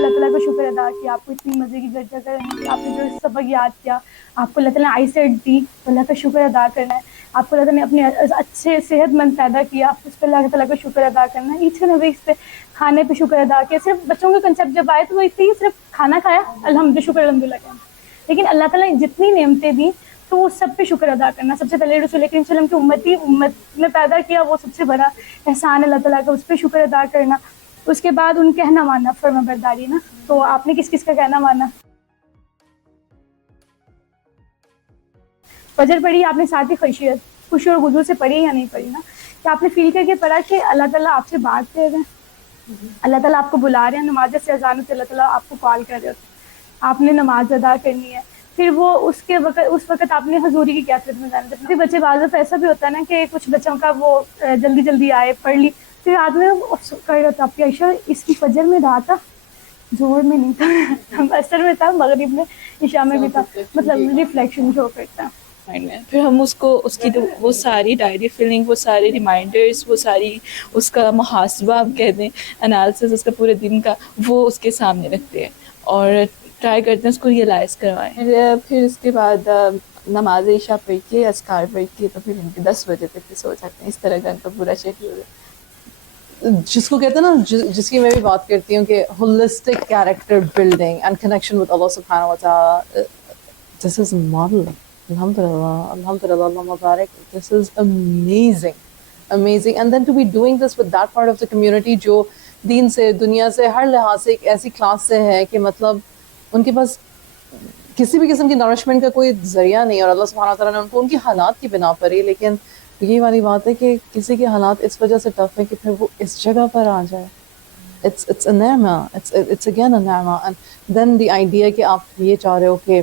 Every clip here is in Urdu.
اللہ تعالیٰ کا شکر ادا کیا، آپ کو اتنی مزے کی جگہ آپ نے جو سبق یاد کیا، آپ کو اللہ تعالیٰ نے آئی سیٹ دی، تو اللہ کا شکر ادا کرنا ہے. آپ کو اللہ تعالیٰ نے اپنے اچھے صحت مند پیدا کیا، اس پہ اللہ تعالیٰ کا شکر ادا کرنا ہے. ایچ اینڈ ایوری اس پہ کھانے پہ شکر ادا کیا. صرف بچوں کا کنسیپٹ جب آئے تو وہ اتنی صرف کھانا کھایا الحمدللہ کیا، لیکن اللہ تعالیٰ نے جتنی نعمتیں دی تو وہ سب پہ شکر ادا کرنا. سب سے پہلے رسول کریم صلی اللہ علیہ وسلم کی امت میں پیدا کیا، وہ سب سے بڑا احسان اللہ تعالیٰ کا، اس پہ شکر ادا کرنا. اس کے بعد ان کہنا ماننا، فرما برداری نا. تو آپ نے کس کس کا کہنا ماننا؟ فجر پڑھی آپ نے، ساتھ ہی خوشی اور غضو سے پڑھی یا نہیں پڑھی نا؟ کہ آپ نے فیل کر کے پڑھا کہ اللہ تعالیٰ آپ سے بات کر رہے ہیں، اللہ تعالیٰ آپ کو بلا رہے ہیں. نماز سے اذان سے اللہ تعالیٰ آپ کو کال کر رہے ہوتے ہیں، آپ نے نماز ادا کرنی ہے. پھر وہ اس وقت آپ نے حضوری کی کیفیت میں جانا تھا. بچے بعض دفعہ ایسا بھی ہوتا ہے نا کہ کچھ بچوں کا وہ جلدی آئے پڑھ لی، پھر رات میں کر رہا تھا آپ کی عائشہ اس کی فجر میں رہا تھا، زور میں نہیں تھا، اثر میں تھا، مغرب میں، عشاء میں بھی تھا، مطلب ریفلیکشن جو کرتا ہے. پھر ہم اس کی وہ ساری ڈائری فلنگ، وہ سارے ریمائنڈرز، وہ ساری اس کا محاسبہ آپ کہہ دیں، انالسس اس کا پورے دن کا، وہ اس کے سامنے رکھتے ہیں اور ٹرائی کرتے ہیں اس کو ریئلائز کروائیں. پھر اس کے بعد نماز عشاء پڑھ کے، اذکار پڑھ کے، تو پھر ان کے 10 بجے تک کے سو جاتے ہیں. اس طرح کا ان کا پورا شیڈیول ہے. جس کو کہتے ہیں نا، جس کی میں بھی بات کرتی ہوں کہ holistic character building and connection with اللہ سبحانہ و تعالی. This is model. الحمدللہ اللہ مبارک. This is amazing and then to be doing this with that part of the community جو دین سے، دنیا سے، ہر لحاظ سے ایک ایسی کلاس سے ہے کہ مطلب ان کے پاس کسی بھی قسم کی نرشمنٹ کا کوئی ذریعہ نہیں، اور اللہ سبحانہ وتعالیٰ نے ان کو ان کی حالات کی بنا پر ہی. لیکن یہ والی بات ہے کہ کسی کے حالات اس وجہ سے ٹف ہے کہ پھر وہ اس جگہ پر آ جائے. it's a نعمہ، it's again a نعمہ. and then the idea کہ آپ یہ چاہ رہے ہو کہ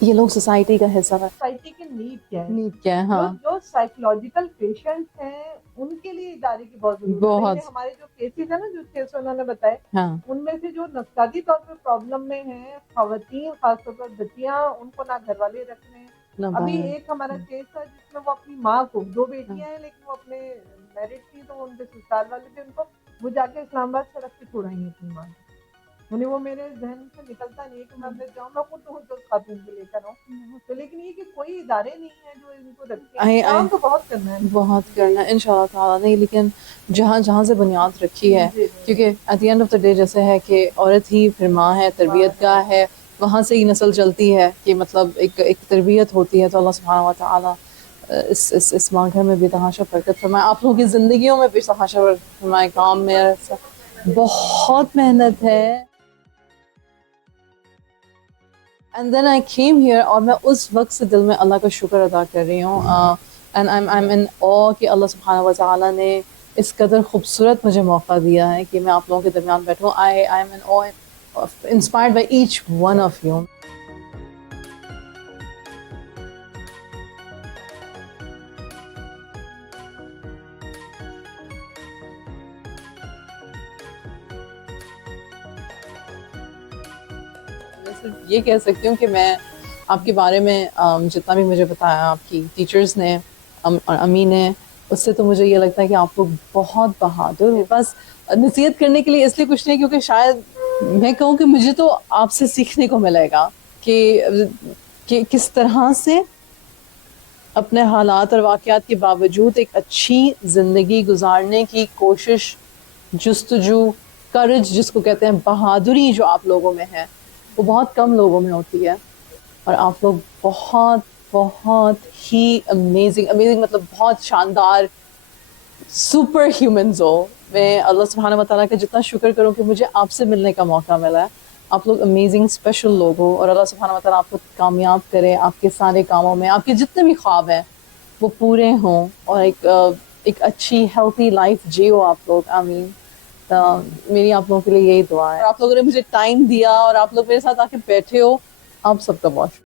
یہ لوگ سوسائٹی کا حصہ ہے. سوسائٹی کی نیڈ کیا ہے؟ نیڈ کیا ہے؟ ہاں، جو سائیکولوجیکل پیشنٹس ہیں ان کے لیے ادارے کی بہت ضرورت ہے. بہت. ہمارے جو کیسز ہیں نا، جو 600 انہوں نے بتائے، ہاں، ان میں سے جو نفسیاتی طور پہ پرابلم میں ہیں خواتین، خاص طور پر بچیاں، ان کو نہ گھر والے رکھنے. ابھی ایک ہمارا کیس تھا جس میں وہ اپنی ماں کو، 2 بیٹیاں ہیں لیکن وہ اپنے میرڈ تھی تو ان کے سسرال والے تھے، ان کو وہ جا کے اسلام آباد سڑک پہ چھوڑائی ہیں اپنی ماں. انہیں وہ میرے ذہن سے نکلتا نہیں ہے کہ میں جاؤں، میں خود تو خاتون کو لے کر آؤں. تو لیکن یہ کہ کوئی ادارے نہیں ہیں جو ان کو رکھتے ہیں. کام تو بہت کرنا ہے، بہت کرنا ہے انشاءاللہ تعالیٰ. نہیں، لیکن جہاں سے بنیاد رکھی ہے، کیونکہ at the end of the day جیسے ہے کہ عورت ہی پھر ماں ہے، تربیت گاہ ہے، وہاں سے ہی نسل چلتی ہے کہ مطلب ایک تربیت ہوتی ہے. تو اللہ سبحانہ و تعالیٰ اس ماں گھر میں بھی تحاشا برکت فرمائے، آپ لوگوں کی زندگیوں میں بھی تحاشا برکت فرمائے. کام میں بہت محنت ہے. And then I came here, اور میں اس وقت سے دل میں اللہ کا شکر ادا کر رہی ہوں. اینڈ آئی ایم ان آ کہ اللہ سبحانہ و تعالیٰ نے اس قدر خوبصورت مجھے موقع دیا ہے کہ میں آپ لوگوں کے درمیان بیٹھوں. I am in uh, inspired by each one of you. صرف یہ کہہ سکتی ہوں کہ میں آپ کے بارے میں جتنا بھی مجھے بتایا آپ کی ٹیچرز نے اور امی نے، اس سے تو مجھے یہ لگتا ہے کہ آپ لوگ بہت بہادر ہو. بس نصیحت کرنے کے لیے اس لیے کچھ نہیں، کیونکہ شاید میں کہوں کہ مجھے تو آپ سے سیکھنے کو ملے گا کہ کس طرح سے اپنے حالات اور واقعات کے باوجود ایک اچھی زندگی گزارنے کی کوشش، جستجو، کرج جس کو کہتے ہیں، بہادری جو آپ لوگوں میں ہے وہ بہت کم لوگوں میں ہوتی ہے. اور آپ لوگ بہت ہی امیزنگ مطلب بہت شاندار سپر ہیومنز ہو. میں اللہ سبحانہ و تعالیٰ کا جتنا شکر کروں کہ مجھے آپ سے ملنے کا موقع ملا ہے. آپ لوگ امیزنگ اسپیشل لوگ ہو، اور اللہ سبحانہ و تعالیٰ آپ کو کامیاب کرے، آپ کے سارے کاموں میں آپ کے جتنے بھی خواب ہیں وہ پورے ہوں، اور ایک اچھی ہیلتھی لائف جیو آپ لوگ. آمین. میری آپ لوگوں کے لیے یہی دعا ہے. آپ لوگوں نے مجھے ٹائم دیا اور آپ لوگ میرے ساتھ آ کے بیٹھے ہو، آپ سب کا بہت